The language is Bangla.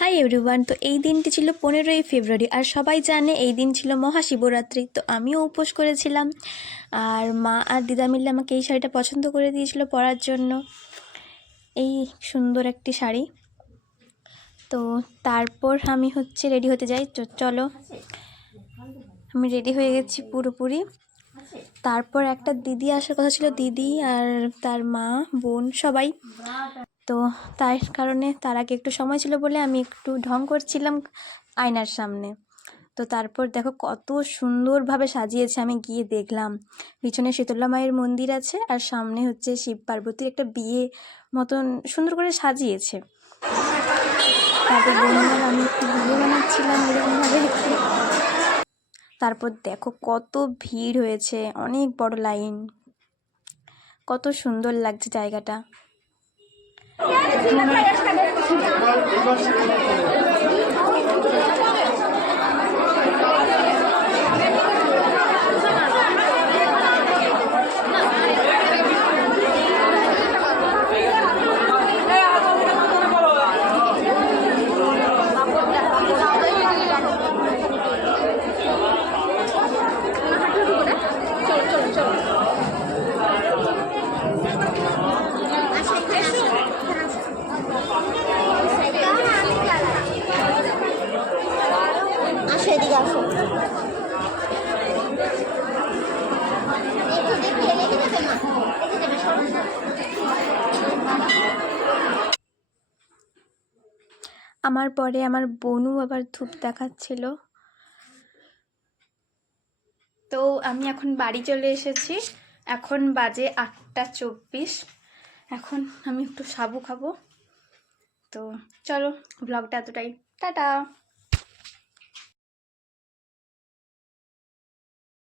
Hi everyone. তো এই দিনটি ছিল 15ই ফেব্রুয়ারি, আর সবাই জানে এই দিন ছিল মহাশিবরাত্রি। তো আমিও উপোস করেছিলাম, আর মা আর দিদা মিলে আমাকে এই শাড়িটা পছন্দ করে দিয়েছিল পরার জন্য, এই সুন্দর একটি শাড়ি। তো তারপর আমি রেডি হতে যাই। চলো, আমি রেডি হয়ে গেছি পুরোপুরি। তারপর একটা দিদি আসার কথা ছিল, দিদি আর তার মা, বোন সবাই। তো তার কারণে তার আগে একটু সময় ছিল বলে আমি একটু ঢং করছিলাম আয়নার সামনে। তো তারপর দেখো কত সুন্দরভাবে সাজিয়েছে। আমি গিয়ে দেখলাম পিছনে শীতলা মায়ের মন্দির আছে, আর সামনে শিব পার্বতীর একটা বিয়ে মতন সুন্দর করে সাজিয়েছে। তারপর বোনের আমি একটু ভিডিও বানাচ্ছিলাম এরকমভাবে একটু। তারপর দেখো কত ভিড় হয়েছে, অনেক বড় লাইন, কত সুন্দর লাগছে জায়গাটা। আমার পরে আমার বোনও আবার ধূপ দেখাচ্ছিল। তো আমি এখন বাড়ি চলে এসেছি, এখন বাজে 8:24। এখন আমি একটু সাবু খাবো। তো চলো, ব্লগটা এতটাই, টাটা।